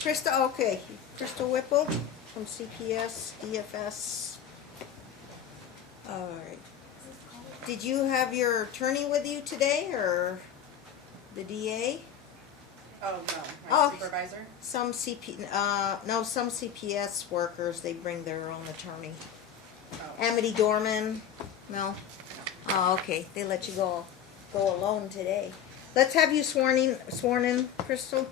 Krista, okay. Crystal Whipple from CPS, DFS. Alright. Did you have your attorney with you today, or the DA? Oh, no, Oh. my supervisor? Some no, some CPS workers, they bring their own attorney. Oh, Amity Dorman, no? Oh, okay, they let you go alone today. Let's have you sworn in, Crystal.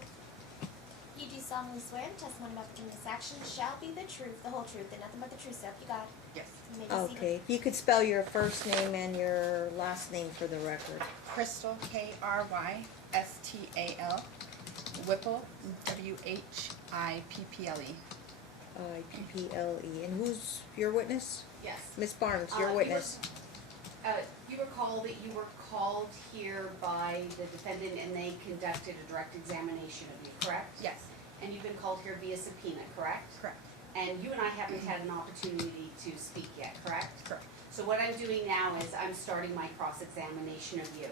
You do solemnly swear the testimony about the this action shall be the truth, the whole truth, and nothing but the truth, so help you God. yes. You may be seated. Okay, if you could spell your first name and your last name for the record. Crystal, Krystal, Whipple, Whipple. I-P-P-L-E. And who's your witness? Yes. Miss Barnes, your You witness. You recall that you were called here by the defendant and they conducted a direct examination of you, correct? Yes, And you've been called here via subpoena, correct? correct, And you and I haven't had an opportunity to speak yet, correct? correct. So what I'm doing now is I'm starting my cross-examination of you.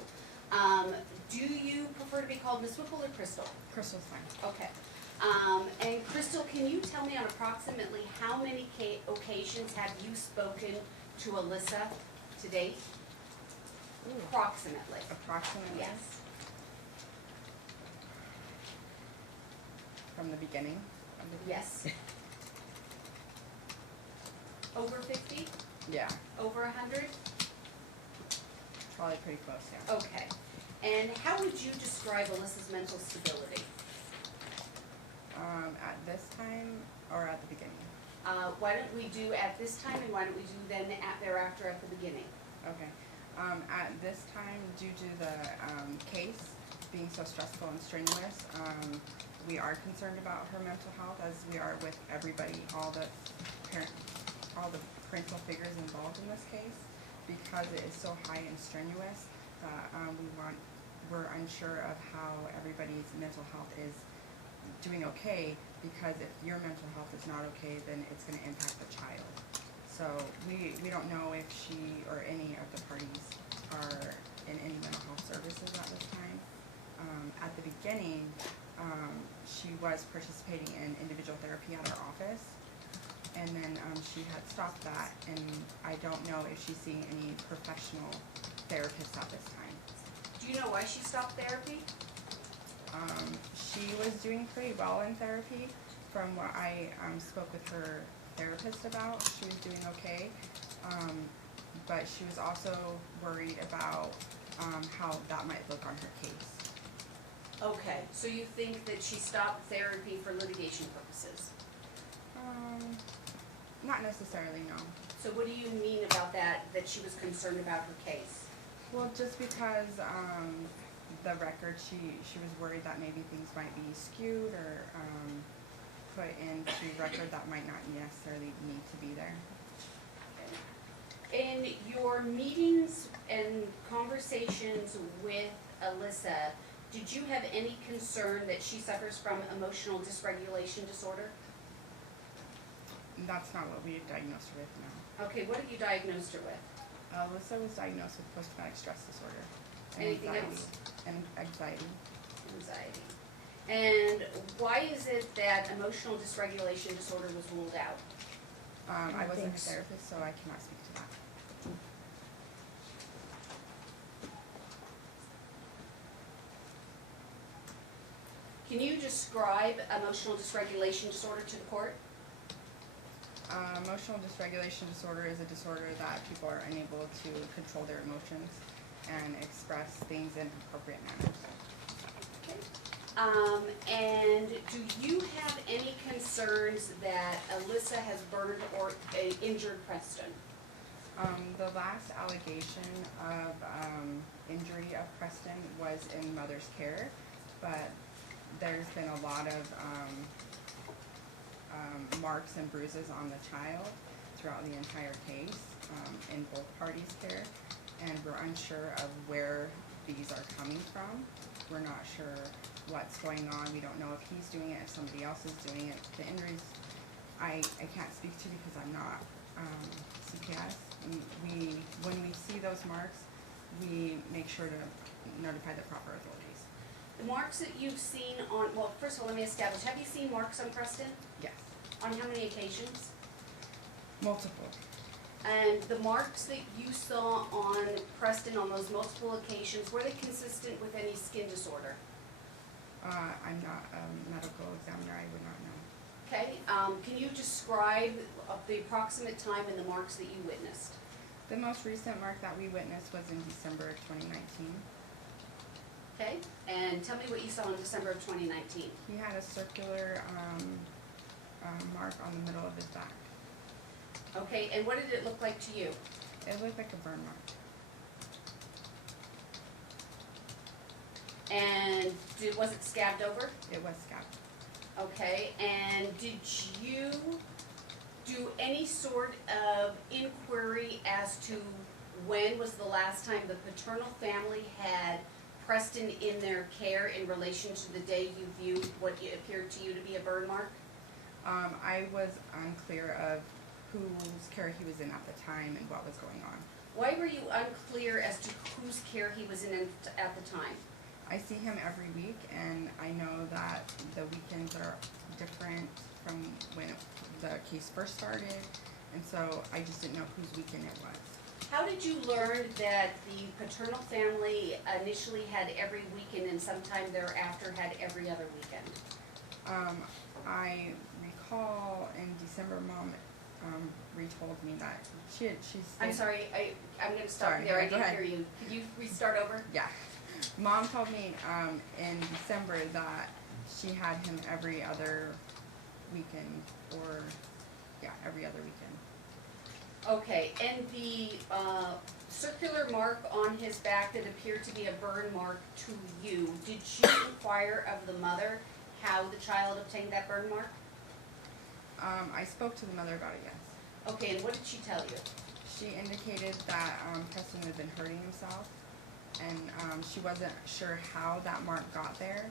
Do you prefer to be called Miss Whipple or Crystal? Crystal's fine. Okay. And Crystal, can you tell me on approximately how many occasions have you spoken to Alyssa to date? Approximately. Approximately. Yes. From the beginning. Yes. Over 50? Yeah, Over 100? probably pretty close, yeah. Okay. And how would you describe Alyssa's mental stability? At this time or at the beginning? Why don't we do at this time and why don't we do then thereafter at the beginning? Okay. At this time, due to the case being so stressful and strenuous, we are concerned about her mental health, as we are with everybody, all the parental figures involved in this case, because it is so high and strenuous that we're unsure of how everybody's mental health is doing okay, because if your mental health is not okay, then it's going to impact the child. So we don't know if she or any of the parties are in any mental health services at this time. At the beginning, she was participating in individual therapy at our office, and then she had stopped that, and I don't know if she's seeing any professional therapists at this time. Do you know why she stopped therapy? She was doing pretty well in therapy. From what I spoke with her therapist about, she was doing okay, but she was also worried about how that might look on her case. Okay, so you think that she stopped therapy for litigation purposes? Not necessarily, no. So what do you mean about that she was concerned about her case? Well, just because the record, she was worried that maybe things might be skewed or put into record that might not necessarily need to be there. In your meetings and conversations with Alyssa, did you have any concern that she suffers from emotional dysregulation disorder? That's not what we diagnosed her with, no. Okay, what have you diagnosed her with? Alyssa was diagnosed with post-traumatic stress disorder. And Anything anxiety. else? And anxiety. Anxiety. And why is it that emotional dysregulation disorder was ruled out? I wasn't a Thanks. therapist, so I cannot speak to that. Can you describe emotional dysregulation disorder to the court? Emotional dysregulation disorder is a disorder that people are unable to control their emotions and express things in appropriate manners. Okay. And do you have any concerns that Alyssa has burned or injured Preston? The last allegation of injury of Preston was in mother's care, but there's been a lot of marks and bruises on the child throughout the entire case in both parties' care, and we're unsure of where these are coming from. We're not sure what's going on. We don't know if he's doing it, if somebody else is doing it. The injuries I can't speak to because I'm not CPS. When we see those marks, we make sure to notify the proper authorities. The marks that you've seen on, well, first of all, let me establish, have you seen marks on Preston? Yes. On how many occasions? Multiple. And the marks that you saw on Preston on those multiple occasions, were they consistent with any skin disorder? I'm not a medical examiner. I would not know. Okay, can you describe the approximate time and the marks that you witnessed? The most recent mark that we witnessed was in December 2019. Okay, and tell me what you saw in December of 2019. He had a circular mark on the middle of his back. Okay, and what did it look like to you? It looked like a burn mark. And was it scabbed over? It was scabbed. Okay, and did you do any sort of inquiry as to when was the last time the paternal family had Preston in their care in relation to the day you viewed what appeared to you to be a burn mark? I was unclear of whose care he was in at the time and what was going on. Why were you unclear as to whose care he was in at the time? I see him every week, and I know that the weekends are different from when the case first started, and so I just didn't know whose weekend it was. How did you learn that the paternal family initially had every weekend and sometime thereafter had every other weekend? I recall in December, Mom retold me that she I'm sorry, I'm gonna stop Sorry, you there, I go didn't ahead. hear you. Could you restart over? Yeah. Mom told me in December that she had him every other weekend, or every other weekend. Okay, and the circular mark on his back that appeared to be a burn mark to you, did you inquire of the mother how the child obtained that burn mark? I spoke to the mother about it, yes. Okay, and what did she tell you? She indicated that Preston had been hurting himself, and she wasn't sure how that mark got there,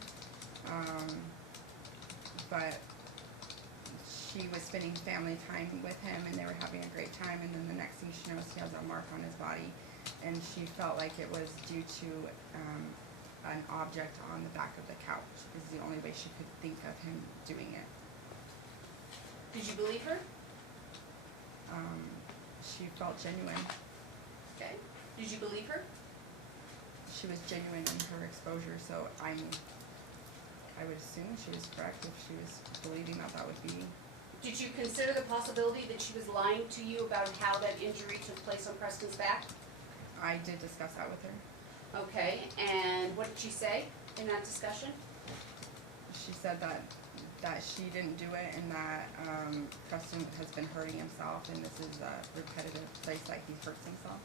but she was spending family time with him, and they were having a great time, and then the next thing she knows, he has a mark on his body, and she felt like it was due to an object on the back of the couch, is the only way she could think of him doing it. Did you believe her? She felt genuine. Okay. Did you believe her? She was genuine in her exposure, so I would assume she was correct if she was believing that that would be. Did you consider the possibility that she was lying to you about how that injury took place on Preston's back? I did discuss that with her. Okay, and what did she say in that discussion? She said that she didn't do it, and that Preston has been hurting himself, and this is a repetitive place that he hurts himself.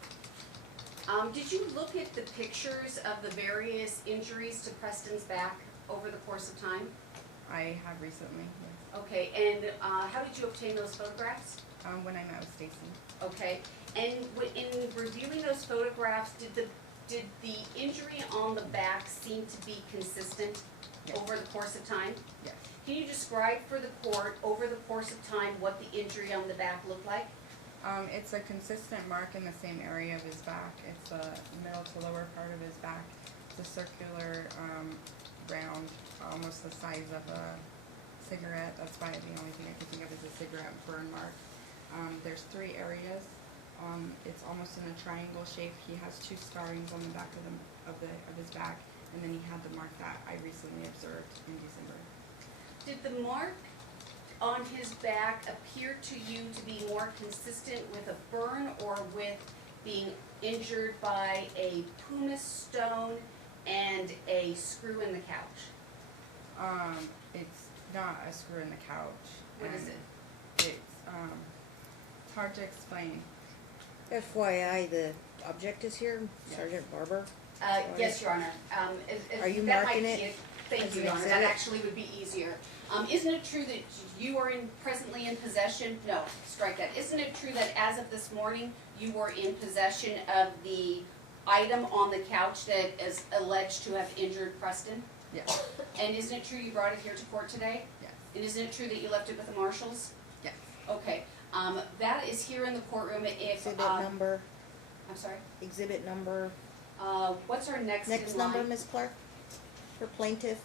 Did you look at the pictures of the various injuries to Preston's back over the course of time? I have recently, yes. Okay, and how did you obtain those photographs? When I met with Stacy. Okay, and in reviewing those photographs, did the injury on the back seem to be consistent Yes. over the course of time? Yes. Can you describe for the court, over the course of time, what the injury on the back looked like? It's a consistent mark in the same area of his back. It's the middle to lower part of his back. It's a circular, round, almost the size of a cigarette. That's why the only thing I could think of is a cigarette burn mark. There's 3 areas. It's almost in a triangle shape. He has 2 scarrings on the back of his back, and then he had the mark that I recently observed in December. Did the mark on his back appear to you to be more consistent with a burn or with being injured by a pumice stone and a screw in the couch? It's not a screw in the couch. What is and it? It's hard to explain. FYI, the object is here, Yes. Sergeant Barber. Yes, Your Honor. Are you that marking might be it Thank as you, an Your Honor. That exhibit? actually would be easier. Isn't it true that you are presently in possession? No, strike that. Isn't it true that as of this morning, you were in possession of the item on the couch that is alleged to have injured Preston? Yes. And isn't it true you brought it here to court today? Yes. And isn't it true that you left it with the marshals? Yes. Okay. That is here in the courtroom. If Exhibit number, I'm sorry. exhibit number, What's our next next in number, line? Ms. Clark? for plaintiff?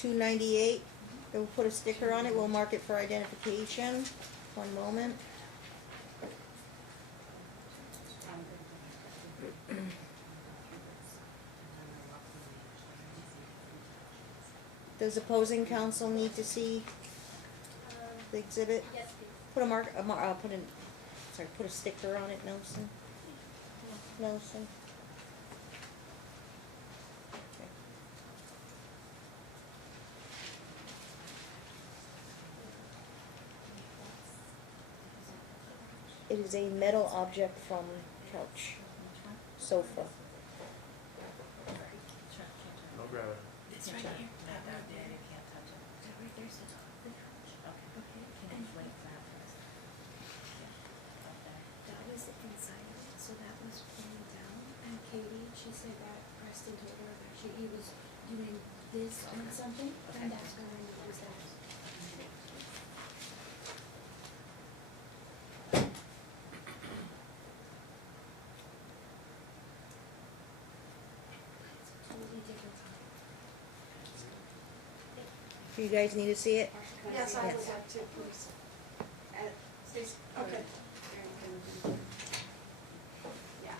298. $298. We'll put a sticker on it. We'll mark it for identification. One moment. Does opposing counsel need to see the exhibit? Yes, please. Put a sticker on it, Nelson. Nelson. Okay. It is a metal object from couch, sofa. No gravity. It's right here. That was inside of it, so that was pulling down, and Katie, she said that Preston told her that he was doing this on something, and that's going to use that. It's a totally different time. Do you guys need to see it? Yes, I would Yes. like to, please. Stacy? Okay. Yeah.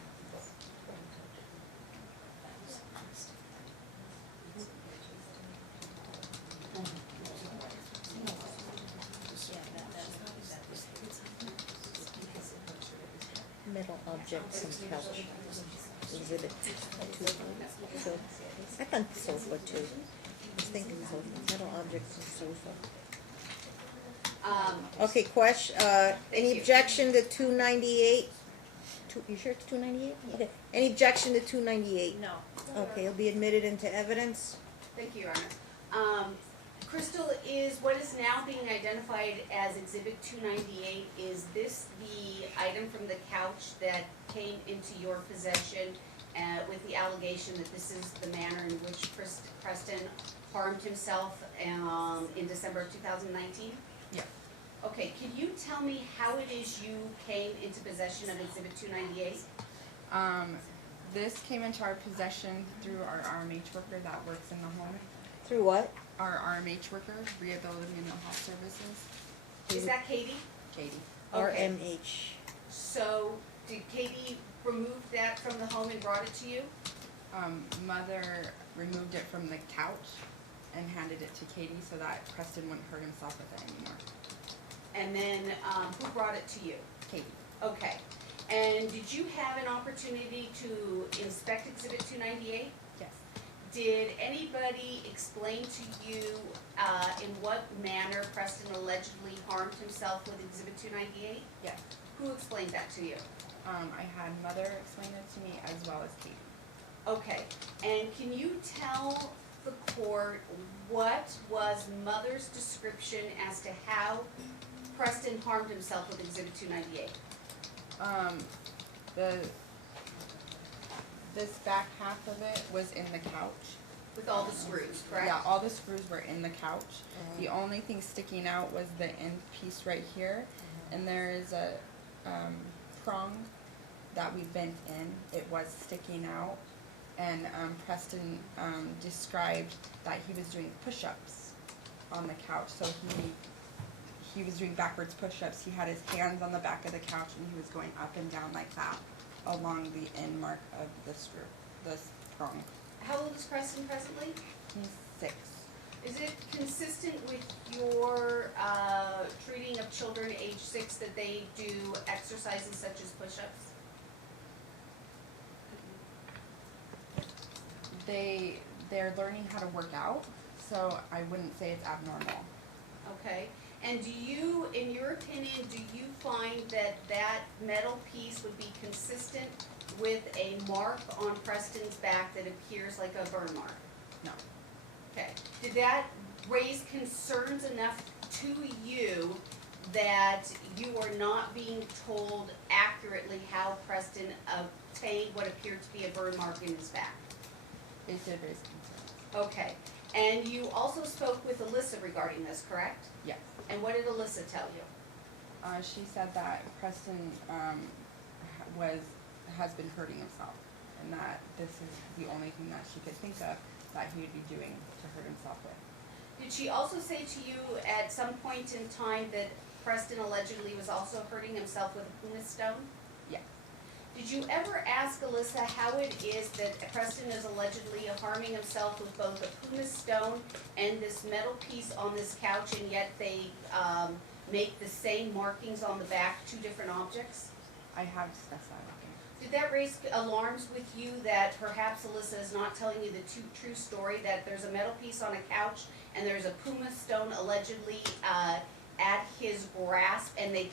Metal object from couch. Exhibit 2. So, I thought sofa too. I was thinking sofa. Metal object from sofa. Okay, any you. objection to 298? You sure it's 298? Okay. Any objection to 298? No. Okay, it'll be admitted into evidence. Thank you, Your Honor. Crystal, is what is now being identified as Exhibit 298, is this the item from the couch that came into your possession with the allegation that this is the manner in which Preston harmed himself in December of 2019? Yeah. Okay, can you tell me how it is you came into possession of Exhibit 298? This came into our possession through our RMH worker that works in the home. Through what? Our RMH worker, Rehabilitative Mental Health Services, Is that Katie? Katie. Okay. RMH. So, did Katie remove that from the home and brought it to you? Mother removed it from the couch and handed it to Katie so that Preston wouldn't hurt himself with it anymore. And then, who brought it to you? Katie. Okay. And did you have an opportunity to inspect Exhibit 298? Yes. Did anybody explain to you in what manner Preston allegedly harmed himself with Exhibit 298? Yes. Who explained that to you? I had Mother explain it to me as well as Katie. Okay. And can you tell the court what was Mother's description as to how Preston harmed himself with Exhibit 298? This back half of it was in the couch. With all the screws, correct? Yeah, all the screws were in the couch. The only thing sticking out was the end piece right here, and there is a prong that we bent in. It was sticking out, and Preston described that he was doing push-ups on the couch. So he was doing backwards push-ups. He had his hands on the back of the couch, and he was going up and down like that along the end mark of the screw, this prong. How old is Preston presently? He's 6. Is it consistent with your treating of children age 6 that they do exercises such as push-ups? They're learning how to work out, so I wouldn't say it's abnormal. Okay. And do you, in your opinion, do you find that that metal piece would be consistent with a mark on Preston's back that appears like a burn mark? No. Okay. Did that raise concerns enough to you that you are not being told accurately how Preston obtained what appeared to be a burn mark in his back? It did raise concerns. Okay. And you also spoke with Alyssa regarding this, correct? Yes. And what did Alyssa tell you? She said that Preston has been hurting himself, and that this is the only thing that she could think of that he would be doing to hurt himself with. Did she also say to you at some point in time that Preston allegedly was also hurting himself with a pumice stone? Yeah. Did you ever ask Alyssa how it is that Preston is allegedly harming himself with both a pumice stone and this metal piece on this couch, and yet they make the same markings on the back, two different objects? I have discussed that with him. Did that raise alarms with you that perhaps Alyssa is not telling you the true story, that there's a metal piece on a couch and there's a pumice stone allegedly at his grasp, and they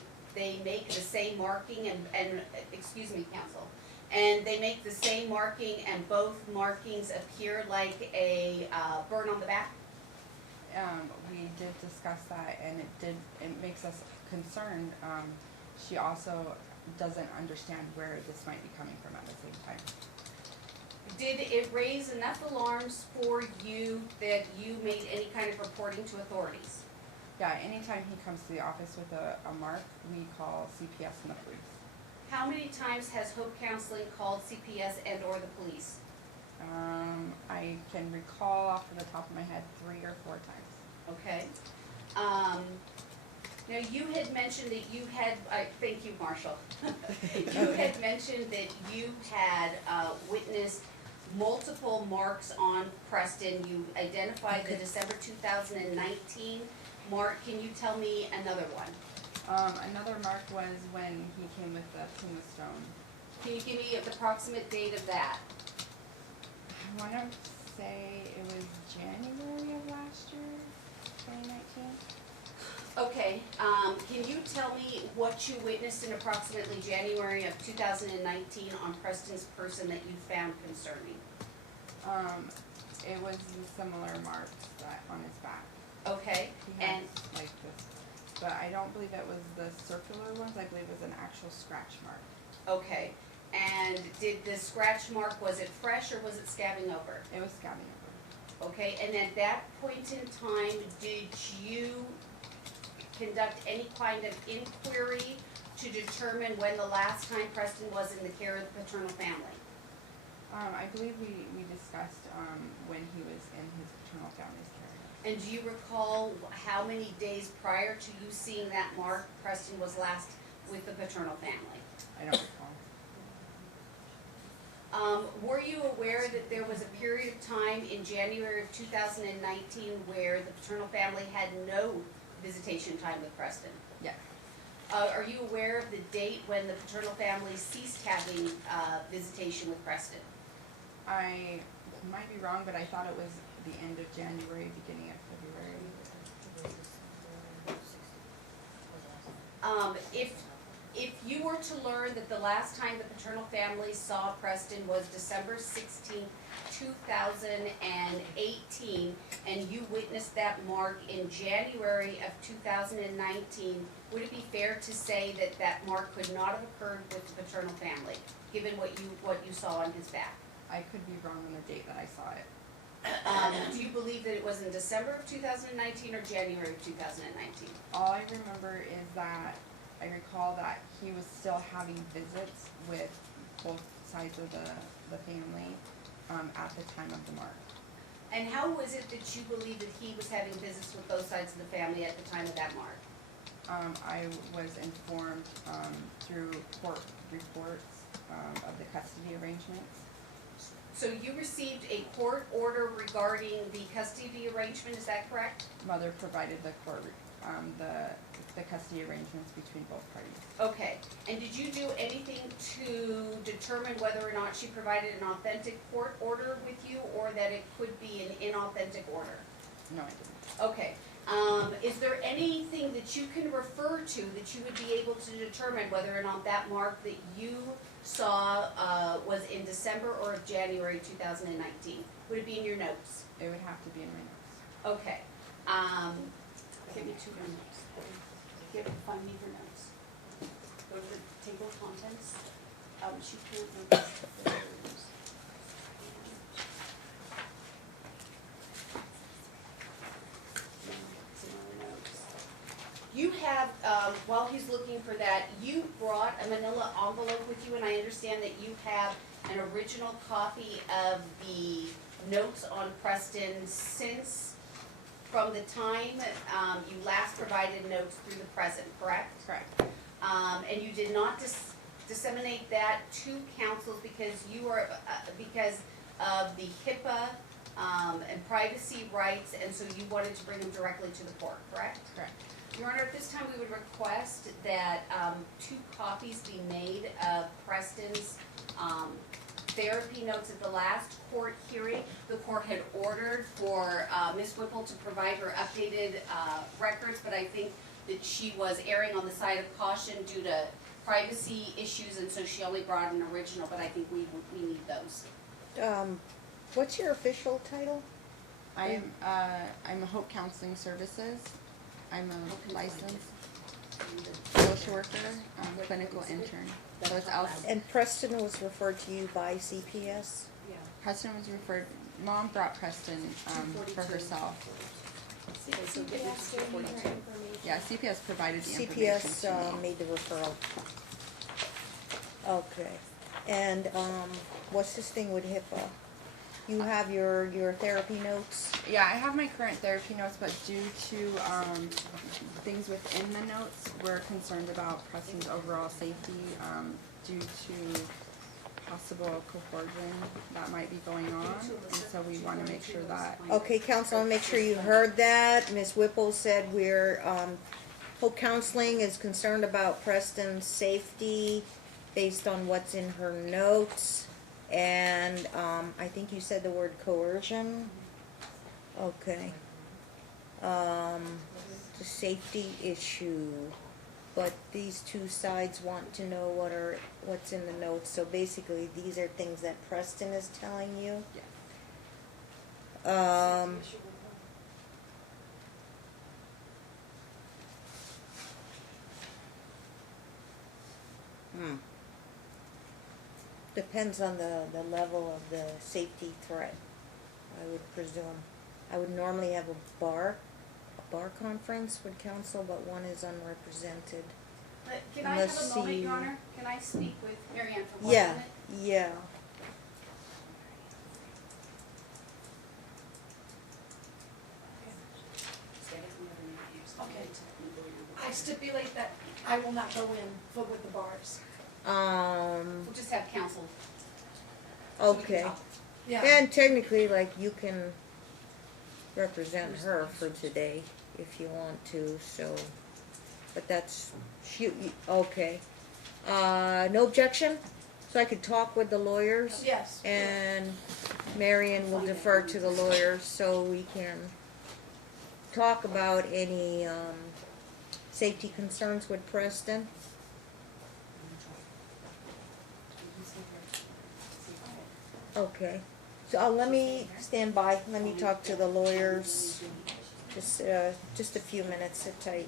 make the same marking and excuse me, counsel, and they make the same marking and both markings appear like a burn on the back? We did discuss that, and it makes us concerned. She also doesn't understand where this might be coming from at the same time. Did it raise enough alarms for you that you made any kind of reporting to authorities? Yeah, anytime he comes to the office with a mark, we call CPS and the police. How many times has Hope Counseling called CPS and or the police? I can recall off the top of my head 3 or 4 times. Okay. Now you had mentioned that you had, thank you, Marshall. You had mentioned that you had witnessed multiple marks on Preston. You identified the December 2019 mark. Can you tell me another one? Another mark was when he came with the pumice stone. Can you give me the approximate date of that? I want to say it was January of last year, 2019. Okay, can you tell me what you witnessed in approximately January of 2019 on Preston's person that you found concerning? It was the similar marks that on his back. Okay, He had and like this, but I don't believe it was the circular ones. I believe it was an actual scratch mark. okay, and did the scratch mark, was it fresh or was it scabbing over? It was scabbing over. Okay, and at that point in time, did you conduct any kind of inquiry to determine when the last time Preston was in the care of the paternal family? I believe we discussed when he was in his paternal family's care. And do you recall how many days prior to you seeing that mark Preston was last with the paternal family? I don't recall. Were you aware that there was a period of time in January of 2019 where the paternal family had no visitation time with Preston? Yes. Are you aware of the date when the paternal family ceased having visitation with Preston? I might be wrong, but I thought it was the end of January, beginning of February. If you were to learn that the last time the paternal family saw Preston was December 16th, 2018, and you witnessed that mark in January of 2019, would it be fair to say that that mark could not have occurred with the paternal family, given what you saw on his back? I could be wrong on the date that I saw it. Do you believe that it was in December of 2019 or January of 2019? All I remember is that I recall that he was still having visits with both sides of the family at the time of the mark. And how was it that you believe that he was having visits with both sides of the family at the time of that mark? I was informed through court reports of the custody arrangements. So you received a court order regarding the custody arrangement, is that correct? Mother provided the court the custody arrangements between both parties. Okay, and did you do anything to determine whether or not she provided an authentic court order with you, or that it could be an inauthentic order? No, I didn't. Okay, is there anything that you can refer to that you would be able to determine whether or not that mark that you saw was in December or January 2019? Would it be in your notes? It would have to be in my notes. Okay, give me 2 minutes. Find me your notes. Go to the table of contents. She can't move those. Similar notes. You have, while he's looking for that, you brought a manila envelope with you, and I understand that you have an original copy of the notes on Preston since, from the time, you last provided notes through the present, correct? Correct. And you did not disseminate that to councils because you are, because of the HIPAA, and privacy rights, and so you wanted to bring them directly to the court, correct? Correct. Your Honor, at this time, we would request that 2 copies be made of Preston's therapy notes at the last court hearing. The court had ordered for Ms. Whipple to provide her updated records, but I think that she was erring on the side of caution due to privacy issues, and so she only brought an original, but I think we need those. What's your official title? I'm a Hope Counseling Services. I'm a licensed social worker, clinical intern. So it's And Preston was referred to you by CPS? Preston was referred, Mom brought Preston for herself. CPS gave me her information. Yeah, CPS provided the information CPS to me. made the referral. Okay. And what's this thing with HIPAA? You have your therapy notes? Yeah, I have my current therapy notes, but due to things within the notes, we're concerned about Preston's overall safety due to possible coercion that might be going on, and so we want to make sure that. Okay, counsel, I'll make sure you heard that. Ms. Whipple said Hope Counseling is concerned about Preston's safety based on what's in her notes. And I think you said the word coercion. Okay. The safety issue. But these 2 sides want to know what's in the notes. So basically, these are things that Preston is telling you. Depends on the level of the safety threat, I would presume. I would normally have a bar conference with counsel, but one is unrepresented. But can I have Unless a moment, you- Your Honor? Can I speak with Mary Ann for 1 Yeah, minute? yeah. Okay. I stipulate that I will not go in, but with the bars. We'll just have counsel. Okay. Yeah. And technically, like, you can represent her for today if you want to, so, but that's, okay. No objection? So I could talk with the lawyers? Yes. And Marion will defer to the lawyers so we can talk about any, safety concerns with Preston. Okay, so let me stand by, let me talk to the lawyers, just a few minutes, sit tight.